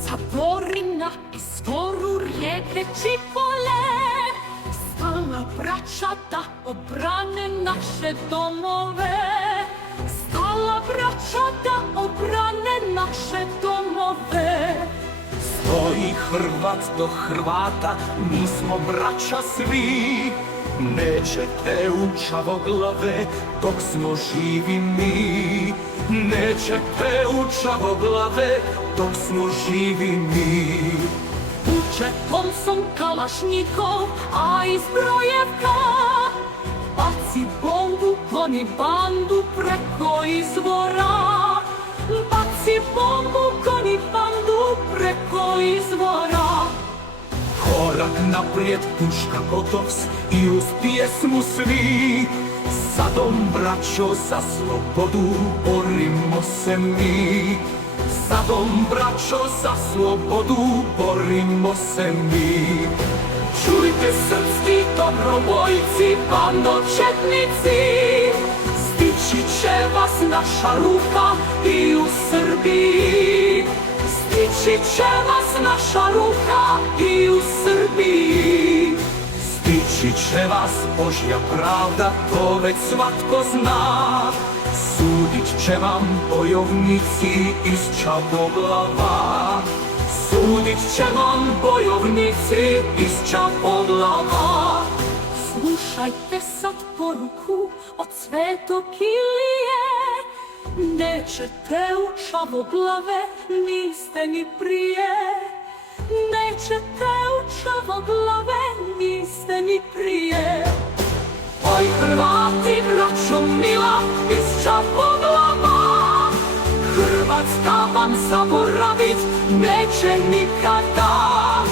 Zaborina istoru rijeke Čipole, stala braća da obrane naše domove. Stala braća da obrane naše domove. Stoji Hrvat do Hrvata, mi smo braća svi. Nećete u Čavoglave dok smo živi mi. Nećete u Čavoglave dok smo živi mi. Uče Thompson Kalašnikov, a iz Brojevka baci bombu, kloni bandu preko izvora. Baci bombu, kloni bandu preko izvora. Korak naprijed, puška gotovs i uz pjesmu svi. Zadom braćo za slobodu, borimo se mi. Zadom braćo za slobodu, borimo se mi. Čujte srpski dobrovoljci, banočetnici, stići će vas naša ruka i u Srbiji. Stići će vas naša ruka i u Srbiji. Stići će vas Božja pravda, to već svatko zna. Sudit će vam bojovnici iz Čavoglava. Sudit će vam bojovnici iz Čavoglava. Slušajte sad poruku od Svetog Ilije. Nećete u Čavoglave, niste ni prije. Nećete u Čavoglave, niste ni prije. Oj Hrvati, braćo mila, iz Čavoglava, Hrvatska vam zaboravit neće nikada.